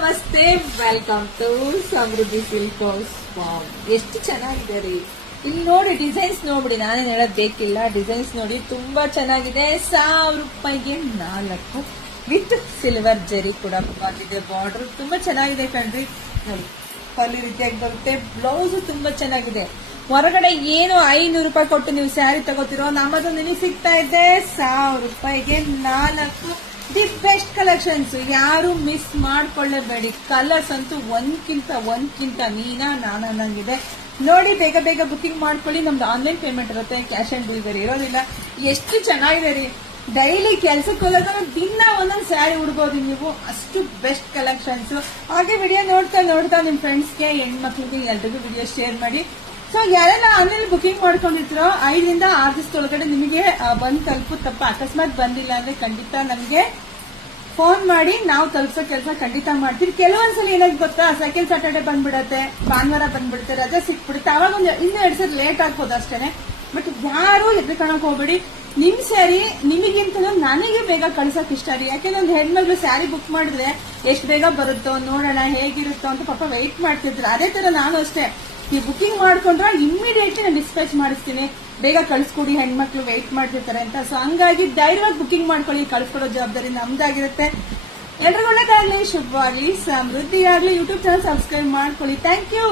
ನಮಸ್ತೆ, welcome to Samruddhi silk house. ಎಷ್ಟು ಚೆನ್ನಾಗಿದೆ ರೀ. ಇಲ್ಲಿ ನೋಡಿ, ಡಿಸೈನ್ಸ್ ನೋಡ್ಬಿಡಿ, ನಾನೇನ್ ಹೇಳೋದ್ ಬೇಕಿಲ್ಲ. ಡಿಸೈನ್ಸ್ ನೋಡಿ, ತುಂಬಾ ಚೆನ್ನಾಗಿದೆ. 1000 ರೂಪಾಯಿಗೆ 4 ವಿತ್ ಸಿಲ್ವರ್ ಜರಿ ಕೂಡ ಆಗಿದೆ. ಬಾರ್ಡರ್ ತುಂಬಾ ಚೆನ್ನಾಗಿದೆ ಕಣ್ರಿ. ನೋಡಿ, ಪಲ್ಲಿ ರೀತಿಯಾಗಿ ಬರುತ್ತೆ. ಬ್ಲೌಸ್ ತುಂಬಾ ಚೆನ್ನಾಗಿದೆ. ಹೊರಗಡೆ ಏನು 500 ರೂಪಾಯಿ ಕೊಟ್ಟು ನೀವು ಸ್ಯಾರಿ ತಗೋತಿರೋ, ನಮ್ಮದು ನಿಮಗೆ ಸಿಗ್ತಾ ಇದೆ 1000 ರೂಪಾಯಿಗೆ 4 ದಿ ಬೆಸ್ಟ್ ಕಲೆಕ್ಷನ್ಸ್. ಯಾರು ಮಿಸ್ ಮಾಡ್ಕೊಳ್ಳೇಬೇಡಿ. ಕಲರ್ಸ್ ಅಂತೂ ಒಂದ್ಕಿಂತ ನೀನಾ ನಾನ ಅನ್ನಂಗಿದೆ. ನೋಡಿ, ಬೇಗ ಬೇಗ ಬುಕಿಂಗ್ ಮಾಡ್ಕೊಳ್ಳಿ. ನಮ್ದು ಆನ್ಲೈನ್ ಪೇಮೆಂಟ್ ಇರುತ್ತೆ, ಕ್ಯಾಶ್ ಆನ್ ಡೆಲಿವರಿ ಇರೋದಿಲ್ಲ. ಎಷ್ಟು ಚೆನ್ನಾಗಿದೆ ರೀ. ಡೈಲಿ ಕೆಲ್ಸಕ್ಕೆ ಹೋದಾಗ ದಿನ ಒಂದೊಂದು ಸ್ಯಾರಿ ಉಡ್ಬೋದು ನೀವು. ಅಷ್ಟು ಬೆಸ್ಟ್ ಕಲೆಕ್ಷನ್ಸ್. ಹಾಗೆ ವಿಡಿಯೋ ನೋಡ್ತಾ ನಿಮ್ ಫ್ರೆಂಡ್ಸ್ಗೆ, ಹೆಣ್ಮಕ್ಳಿಗೆ ಎಲ್ರಿಗೂ ವಿಡಿಯೋ ಶೇರ್ ಮಾಡಿ. ಸೊ ಯಾರೆಲ್ಲ ಆನ್ಲೈನ್ ಬುಕಿಂಗ್ ಮಾಡ್ಕೊಂಡಿರ್ತೀರೋ 5 ರಿಂದ 6 ದಿವಸದೊಳಗಡೆ ನಿಮಗೆ ಬಂದು ತಲುಪುತ್ತಪ್ಪ. ಅಕಸ್ಮಾತ್ ಬಂದಿಲ್ಲ ಅಂದ್ರೆ ಖಂಡಿತ ನಮ್ಗೆ ಫೋನ್ ಮಾಡಿ, ನಾವು ತಲುಪಿಸೋ ಕೆಲಸ ಖಂಡಿತ ಮಾಡ್ತೀವಿ. ಕೆಲವೊಂದ್ಸಲ ಏನಾಗಿ ಗೊತ್ತಾ, ಸೆಕೆಂಡ್ ಸ್ಯಾಟರ್ಡೆ ಬಂದ್ಬಿಡತ್ತೆ, ಭಾನುವಾರ ಬಂದ್ಬಿಡುತ್ತೆ, ರಜೆ ಸಿಕ್ಬಿಡುತ್ತೆ. ಅವಾಗ ಇನ್ನೂ 2 ಸಲ ಲೇಟ್ ಆಗ್ಬೋದು ಅಷ್ಟೇನೆ. ಬಟ್ ಯಾರು ಎದ್ದು ಕಾಣಕ್ ಹೋಗ್ಬೇಡಿ. ನಿಮ್ ಸ್ಯಾರಿ ನಿಮಗಿಂತ ನನಗೆ ಬೇಗ ಕಳ್ಸಕ್ ಇಷ್ಟ ರೀ. ಯಾಕೆಂದ್ರೆ ಒಂದು ಹೆಣ್ಮಗಳು ಸ್ಯಾರಿ ಬುಕ್ ಮಾಡಿದ್ರೆ ಎಷ್ಟು ಬೇಗ ಬರುತ್ತೋ ನೋಡೋಣ ಹೇಗಿರುತ್ತೋ ಅಂತ ಪಾಪ ವೆಯ್ಟ್ ಮಾಡ್ತಿದ್ರು. ಅದೇ ತರ ನಾನು ಅಷ್ಟೇ, ನೀವು ಬುಕಿಂಗ್ ಮಾಡ್ಕೊಂಡ್ರೆ ಇಮಿಡಿಯೇಟ್ಲಿ ನಾನು ಡಿಸ್ಪ್ಯಾಚ್ ಮಾಡಿಸ್ತೀನಿ, ಬೇಗ ಕಳ್ಸ್ಕೊಡಿ, ಹೆಣ್ಮಕ್ಳು ವೆಯ್ಟ್ ಮಾಡ್ತಿರ್ತಾರೆ ಅಂತ. ಸೊ ಹಂಗಾಗಿ ಧೈರ್ಯವಾಗಿ ಬುಕಿಂಗ್ ಮಾಡ್ಕೊಳ್ಳಿ. ಕಳ್ಸ್ಕೊಡೋ ಜವಾಬ್ದಾರಿ ನಮ್ದಾಗಿರುತ್ತೆ. ಎಲ್ರಿಗೂ ಒಳ್ಳೇದಾಗ್ಲಿ, ಶುಭವಾಗ್ಲಿ, ಸಮೃದ್ಧಿ ಆಗ್ಲಿ. ಯೂಟ್ಯೂಬ್ ಚಾನಲ್ ಸಬ್ಸ್ಕ್ರೈಬ್ ಮಾಡ್ಕೊಳ್ಳಿ. Thank you.